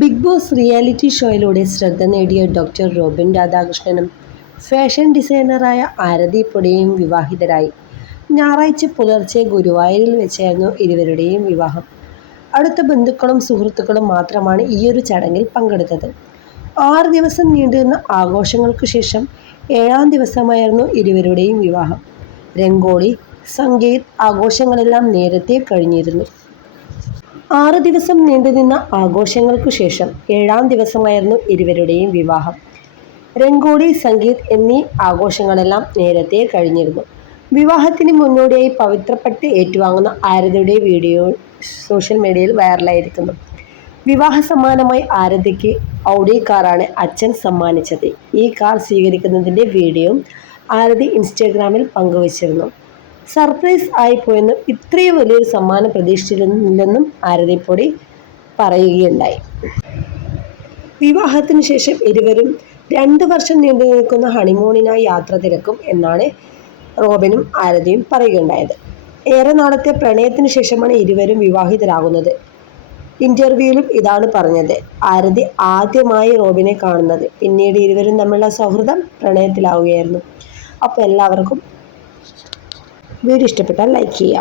Big boss reality ഷോയിലൂടെ ശ്രദ്ധ നേടിയ ഡോക്ടർ റോബിൻ രാധാകൃഷ്ണനും ഫാഷൻ ഡിസൈനറായ ആരതി പൊടിയും വിവാഹിതരായി. ഞായറാഴ്ച പുലർച്ചെ ഗുരുവായൂരിൽ വെച്ചായിരുന്നു ഇരുവരുടെയും വിവാഹം. അടുത്ത ബന്ധുക്കളും സുഹൃത്തുക്കളും മാത്രമാണ് ഈയൊരു ചടങ്ങിൽ പങ്കെടുത്തത്. ആറ് ദിവസം നീണ്ടുനിന്ന ആഘോഷങ്ങൾക്ക് ശേഷം ഏഴാം ദിവസമായിരുന്നു ഇരുവരുടെയും വിവാഹം. രംഗോളി സംഗീത് ആഘോഷങ്ങളെല്ലാം നേരത്തെ കഴിഞ്ഞിരുന്നു. ആറ് ദിവസം നീണ്ടുനിന്ന ആഘോഷങ്ങൾക്കു ശേഷം ഏഴാം ദിവസമായിരുന്നു ഇരുവരുടെയും വിവാഹം. രംഗോളി സംഗീത് എന്നീ ആഘോഷങ്ങളെല്ലാം നേരത്തെ കഴിഞ്ഞിരുന്നു. വിവാഹത്തിന് മുന്നോടിയായി പവിത്രപ്പെട്ട് ഏറ്റുവാങ്ങുന്ന ആരതിയുടെ വീഡിയോ സോഷ്യൽ മീഡിയയിൽ വൈറലായിരിക്കുന്നു. വിവാഹ സമ്മാനമായി ആരതിക്ക് ഔഡി കാറാണ് അച്ഛൻ സമ്മാനിച്ചത്. ഈ കാർ സ്വീകരിക്കുന്നതിന്റെ വീഡിയോ ആരതി ഇൻസ്റ്റാഗ്രാമിൽ പങ്കുവച്ചിരുന്നു. സർപ്രൈസ് ആയിപ്പോയെന്നും ഇത്രയും വലിയൊരു സമ്മാനം പ്രതീക്ഷിച്ചിരുന്നില്ലെന്നും ആരതിപ്പൊടി പറയുകയുണ്ടായി. വിവാഹത്തിന് ശേഷം ഇരുവരും രണ്ട് വർഷം നീണ്ടു നിൽക്കുന്ന ഹണിമൂണിനായി യാത്ര തിരക്കും എന്നാണ് റോബിനും ആരതിയും പറയുകയുണ്ടായത്. ഏറെ നാളത്തെ പ്രണയത്തിന് ശേഷമാണ് ഇരുവരും വിവാഹിതരാകുന്നത്. ഇന്റർവ്യൂവിലും ഇതാണ് പറഞ്ഞത്. ആരതി ആദ്യമായി റോബിനെ കാണുന്നത്. പിന്നീട് ഇരുവരും തമ്മിലുള്ള സൗഹൃദം പ്രണയത്തിലാവുകയായിരുന്നു. അപ്പോൾ എല്ലാവർക്കും വീഡിയോ ഇഷ്ടപ്പെട്ടാൽ ലൈക്ക് ചെയ്യുക.